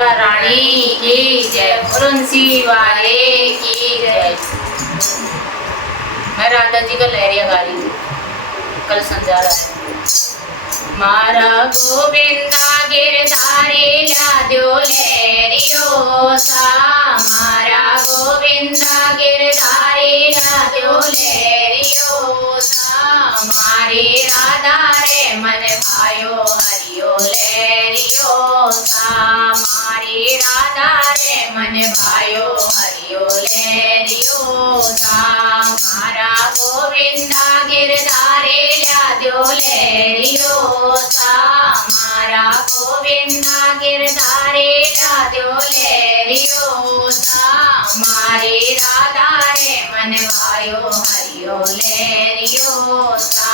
रानी की जय, मुंशी वाले की जय। मैं राधा जी का लहरिया गा रही हूँ। कल संध्या मारा गोविंदा गिरधारी लाद्यो लहरियो सा, मारा गोविंदा गिरधारी लाद्यो लहरियो सा, मारी राधा रे मन भायो हरियो लहरियो सा, मारी राधा रे मन भायो हरियो लहरियो सा, मारा गोविंदा गिरधारी लाद्यो लहरियो सा, मारा गोविंदा गिरधारी लाद्यो लहरियो सा, मारी राधा रे मन भायो हरियो लहरियो सा,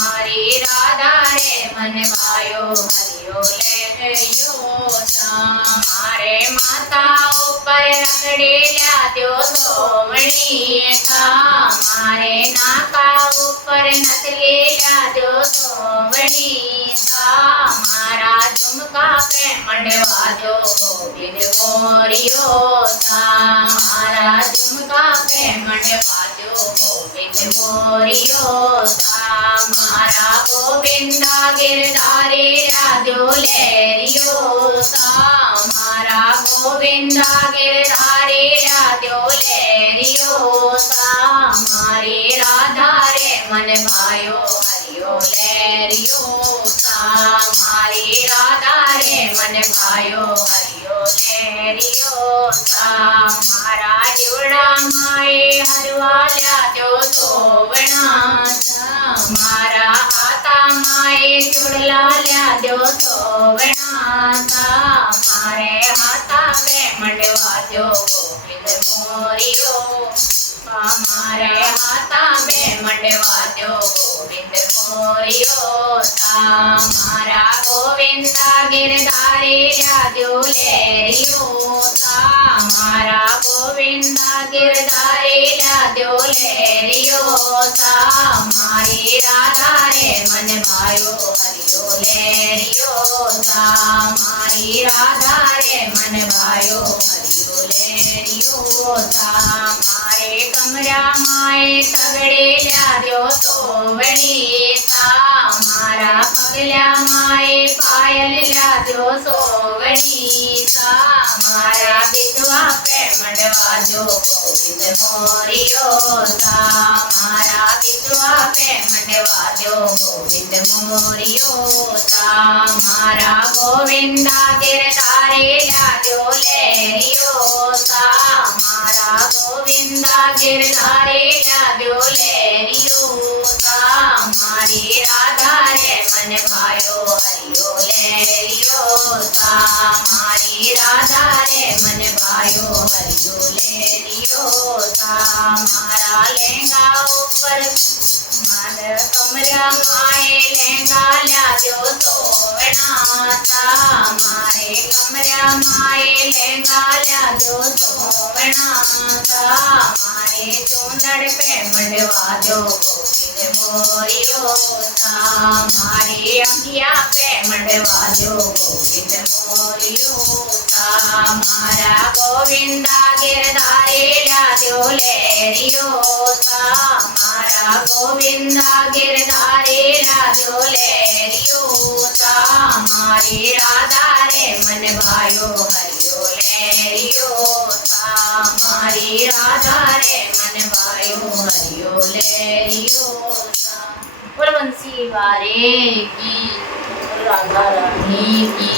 मारी राधा रे मन भायो हरियो लहरियो सा, मारे माता ऊपर रगड़े लाद्यो सोमणी सा, मारे नाका ऊपर नथली लाद्यो सोमणी सा, मारा झुमका पे मंडवा दो गोविंद मोरियो सा, मारा झुमका पे मंडवा दो गोविंद मोरियो सा, मारा गोविंदा गिरधारी लाद्यो लहरियो सा, मारा गोविंदा गिरधारी लाद्यो लहरियो सा, मारी राधा रे मन भायो हरियो लहरियो सा, मारी राधा रे मन भायो हरियो लहरियो सा, मारा जुड़ा माए हरवा लाद्यो सोवना सा, मारा हाथा माए जुड़ला लाद्यो सोवना सा, मारे हाथा पे मंडवा दो गोविंद मोरियो, मारे हाथा में मंडवा दो गोविंद मोरियो सा, मारा गोविंदा गिरधारी लाद्यो लहरियो सा, मारा गोविंदा गिरधारी लाद्यो लहरियो सा, मारी राधा रे मन भायो हरियो लहरियो सा, मारी राधा रे मन भायो हरियो लहरियो सा, मारे कमरा माए तगड़े लाद्यो सोवणी सा, मारा पगला माए पायल लाद्यो सोवणी सा, मारा बिधवा पे मंडवा दो गोविंद मोरियो सा, मारा बिधवा पे मंडवा दो गोविंद मोरियो सा, मारा गोविंदा गिरधारी लाद्यो लहरियो सा, मारा गोविंदा गिरधारी लाद्यो लहरियो सा, मारी राधा रे मन भायो हरियो लहरियो सा, मारी राधा रे मन भायो हरियो लहरियो सा, मारा लहंगा ऊपर मार कमरा माए लहंगा लाद्यो सोवना सा, मारे कमरा माए लहंगा लाद्यो सोवना सा, मारे चूंदड़ पे मंडवा दो गोविंद मोरियो सा, मारे अंगिया पे मंडवा दो गोविंद मोरियो सा, मारा गोविंदा गिरधारी लाद्यो लहरियो सा, मारा गोविंदा गिरधारी लाद्यो लहरियो सा, मारी राधा रे मन भायो हरियो लहरियो सा, मारी राधा रे मन भायो हरियो लहरियो सा। बोल बंसी वाले की, राधा रानी की।